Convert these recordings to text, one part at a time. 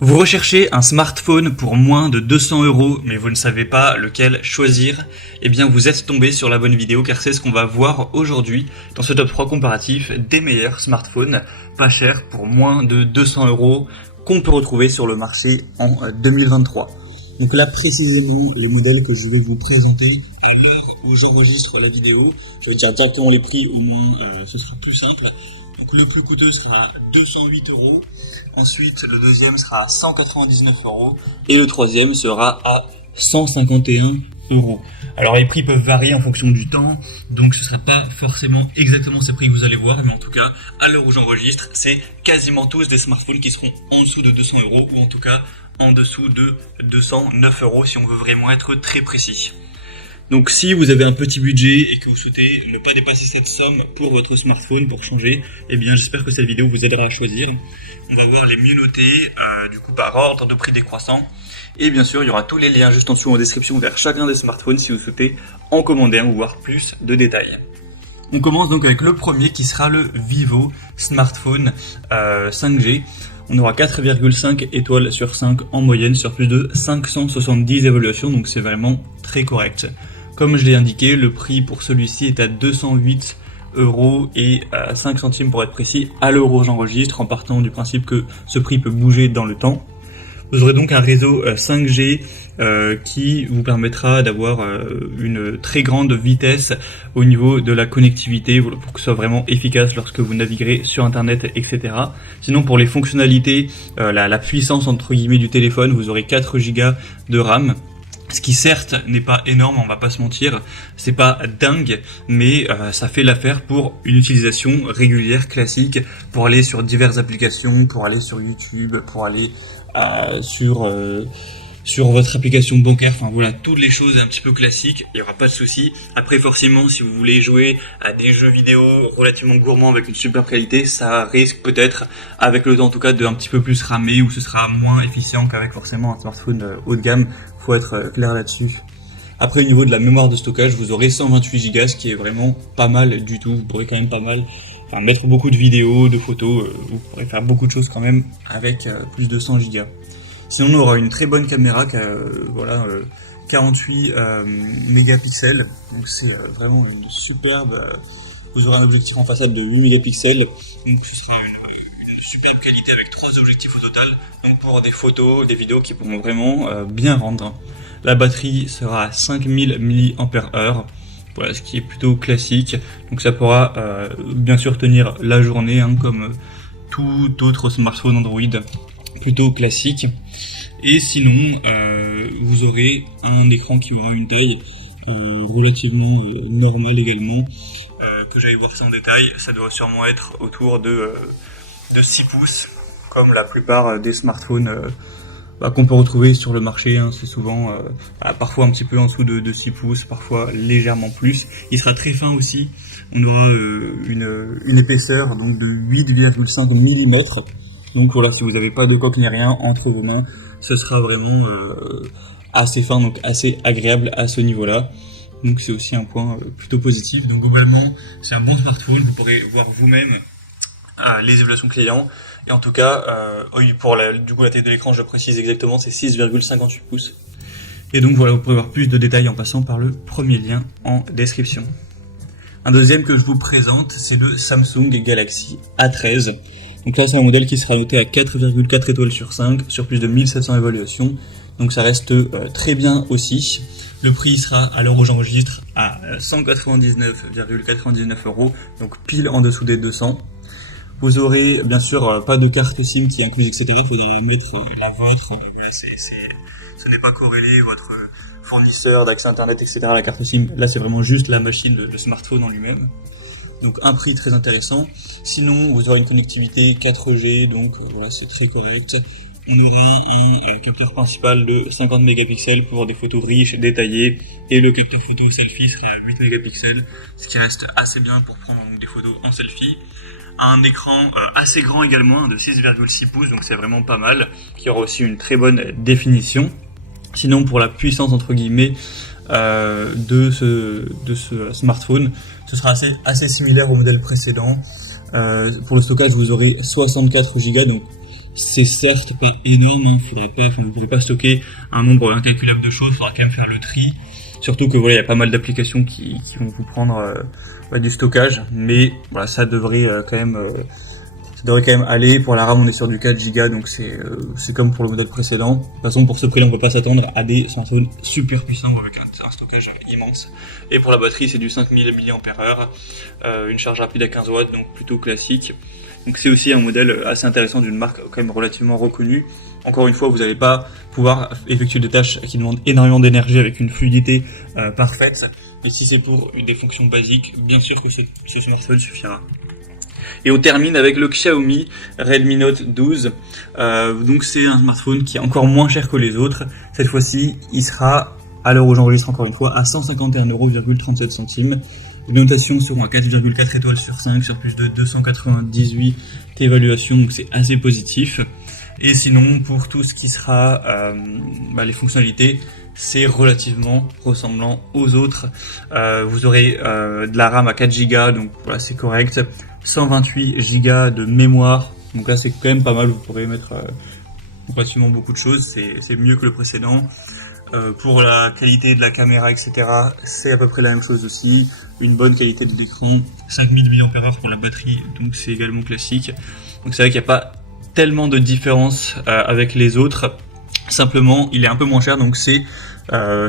Vous recherchez un smartphone pour moins de 200 € mais vous ne savez pas lequel choisir? Eh bien vous êtes tombé sur la bonne vidéo car c'est ce qu'on va voir aujourd'hui dans ce top 3 comparatif des meilleurs smartphones pas chers pour moins de 200 € qu'on peut retrouver sur le marché en 2023. Donc là précisément le modèle que je vais vous présenter à l'heure où j'enregistre la vidéo, je vais dire directement les prix, au moins ce sera plus simple. Donc le plus coûteux sera 208 €, ensuite le deuxième sera à 199 € et le troisième sera à 151 €. Alors les prix peuvent varier en fonction du temps, donc ce ne sera pas forcément exactement ces prix que vous allez voir, mais en tout cas à l'heure où j'enregistre, c'est quasiment tous des smartphones qui seront en dessous de 200 € ou en tout cas en dessous de 209 € si on veut vraiment être très précis. Donc si vous avez un petit budget et que vous souhaitez ne pas dépasser cette somme pour votre smartphone pour changer, eh bien j'espère que cette vidéo vous aidera à choisir. On va voir les mieux notés, du coup par ordre de prix décroissant. Et bien sûr il y aura tous les liens juste en dessous en description vers chacun des smartphones si vous souhaitez en commander un ou voir plus de détails. On commence donc avec le premier qui sera le Vivo Smartphone 5G. On aura 4,5 étoiles sur 5 en moyenne sur plus de 570 évaluations, donc c'est vraiment très correct. Comme je l'ai indiqué, le prix pour celui-ci est à 208 € et 5 centimes pour être précis, à l'euro j'enregistre, en partant du principe que ce prix peut bouger dans le temps. Vous aurez donc un réseau 5G qui vous permettra d'avoir une très grande vitesse au niveau de la connectivité pour que ce soit vraiment efficace lorsque vous naviguerez sur internet, etc. Sinon pour les fonctionnalités, la puissance entre guillemets du téléphone, vous aurez 4 Go de RAM. Ce qui certes n'est pas énorme, on va pas se mentir, c'est pas dingue, mais ça fait l'affaire pour une utilisation régulière, classique, pour aller sur diverses applications, pour aller sur YouTube, pour aller sur votre application bancaire, enfin voilà, toutes les choses un petit peu classiques, il n'y aura pas de souci. Après forcément, si vous voulez jouer à des jeux vidéo relativement gourmands avec une super qualité, ça risque peut-être, avec le temps en tout cas, de un petit peu plus ramer, ou ce sera moins efficient qu'avec forcément un smartphone haut de gamme, faut être clair là-dessus. Après au niveau de la mémoire de stockage, vous aurez 128 Go, ce qui est vraiment pas mal du tout, vous pourrez quand même pas mal mettre beaucoup de vidéos, de photos, vous pourrez faire beaucoup de choses quand même avec plus de 100 Go. Sinon on aura une très bonne caméra, 48 mégapixels, donc c'est vraiment une superbe, vous aurez un objectif en façade de 8 mégapixels, donc ce sera une superbe qualité avec 3 objectifs au total, donc pour des photos, des vidéos qui pourront vraiment bien rendre. La batterie sera à 5000 mAh, voilà, ce qui est plutôt classique, donc ça pourra bien sûr tenir la journée, comme tout autre smartphone Android plutôt classique. Et sinon vous aurez un écran qui aura une taille relativement normale également, que j'allais voir ça en détail, ça doit sûrement être autour de 6 pouces comme la plupart des smartphones qu'on peut retrouver sur le marché, c'est souvent parfois un petit peu en dessous de 6 pouces, parfois légèrement plus. Il sera très fin aussi, on aura une épaisseur donc de 8,5 mm. Donc voilà, si vous n'avez pas de coque ni rien entre vos mains, ce sera vraiment assez fin, donc assez agréable à ce niveau-là. Donc c'est aussi un point plutôt positif. Donc globalement, c'est un bon smartphone, vous pourrez voir vous-même les évaluations clients. Et en tout cas, pour la taille de l'écran, je précise exactement, c'est 6,58 pouces. Et donc voilà, vous pourrez voir plus de détails en passant par le premier lien en description. Un deuxième que je vous présente, c'est le Samsung Galaxy A13. Donc là c'est un modèle qui sera noté à 4,4 étoiles sur 5 sur plus de 1700 évaluations, donc ça reste très bien aussi. Le prix sera, à l'heure où j'enregistre, à 199,99 €, donc pile en dessous des 200. Vous aurez bien sûr pas de carte SIM qui est incluse, etc. Il faudra mettre la vôtre, ce n'est pas corrélé, votre fournisseur d'accès internet, etc. La carte SIM, là c'est vraiment juste la machine, le smartphone en lui-même. Donc un prix très intéressant. Sinon vous aurez une connectivité 4G, donc voilà, c'est très correct. On aura un capteur principal de 50 mégapixels pour des photos riches, détaillées, et le capteur photo selfie sera à 8 mégapixels, ce qui reste assez bien pour prendre des photos en selfie. Un écran assez grand également, de 6,6 pouces, donc c'est vraiment pas mal, qui aura aussi une très bonne définition. Sinon pour la puissance entre guillemets de ce smartphone, ce sera assez similaire au modèle précédent. Pour le stockage, vous aurez 64 Go, donc C'est certes pas énorme, hein, vous ne pouvez pas stocker un nombre incalculable de choses, il faudra quand même faire le tri. Surtout que voilà, il y a pas mal d'applications qui vont vous prendre du stockage, mais voilà, ça devrait quand même aller. Pour la RAM, on est sur du 4 Go, donc c'est comme pour le modèle précédent. De toute façon, pour ce prix-là, on peut pas s'attendre à des smartphones super puissants avec un stockage immense. Et pour la batterie, c'est du 5000 mAh, une charge rapide à 15 watts, donc plutôt classique. Donc c'est aussi un modèle assez intéressant d'une marque quand même relativement reconnue. Encore une fois, vous n'allez pas pouvoir effectuer des tâches qui demandent énormément d'énergie avec une fluidité parfaite. Mais si c'est pour des fonctions basiques, bien sûr que ce smartphone suffira. Et on termine avec le Xiaomi Redmi Note 12. Donc c'est un smartphone qui est encore moins cher que les autres. Cette fois-ci, il sera, à l'heure où j'enregistre encore une fois, à 151,37 €. Les notations seront à 4,4 étoiles sur 5 sur plus de 298 évaluations, donc c'est assez positif. Et sinon, pour tout ce qui sera les fonctionnalités, c'est relativement ressemblant aux autres. Vous aurez de la RAM à 4 Go, donc voilà, c'est correct. 128 Go de mémoire, donc là c'est quand même pas mal, vous pourrez mettre relativement beaucoup de choses, c'est mieux que le précédent. Pour la qualité de la caméra, etc., c'est à peu près la même chose aussi. Une bonne qualité de l'écran, 5000 mAh pour la batterie, donc c'est également classique. Donc c'est vrai qu'il n'y a pas tellement de différence avec les autres. Simplement, il est un peu moins cher, donc c'est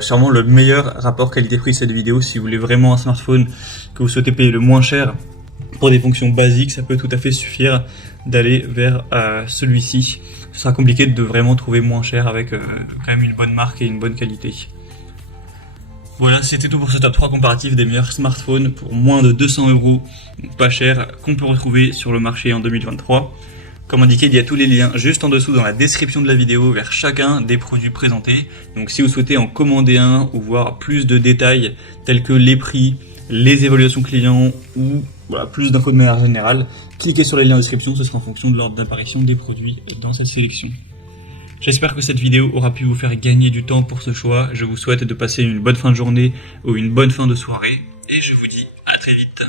sûrement le meilleur rapport qualité-prix de cette vidéo. Si vous voulez vraiment un smartphone que vous souhaitez payer le moins cher pour des fonctions basiques, ça peut tout à fait suffire d'aller vers celui-ci. Ce sera compliqué de vraiment trouver moins cher avec quand même une bonne marque et une bonne qualité. Voilà, c'était tout pour ce top 3 comparatif des meilleurs smartphones pour moins de 200 €, donc pas cher, qu'on peut retrouver sur le marché en 2023. Comme indiqué, il y a tous les liens juste en dessous dans la description de la vidéo vers chacun des produits présentés. Donc si vous souhaitez en commander un ou voir plus de détails tels que les prix, les évaluations clients ou plus d'infos de manière générale, cliquez sur les liens en description, ce sera en fonction de l'ordre d'apparition des produits dans cette sélection. J'espère que cette vidéo aura pu vous faire gagner du temps pour ce choix. Je vous souhaite de passer une bonne fin de journée ou une bonne fin de soirée et je vous dis à très vite.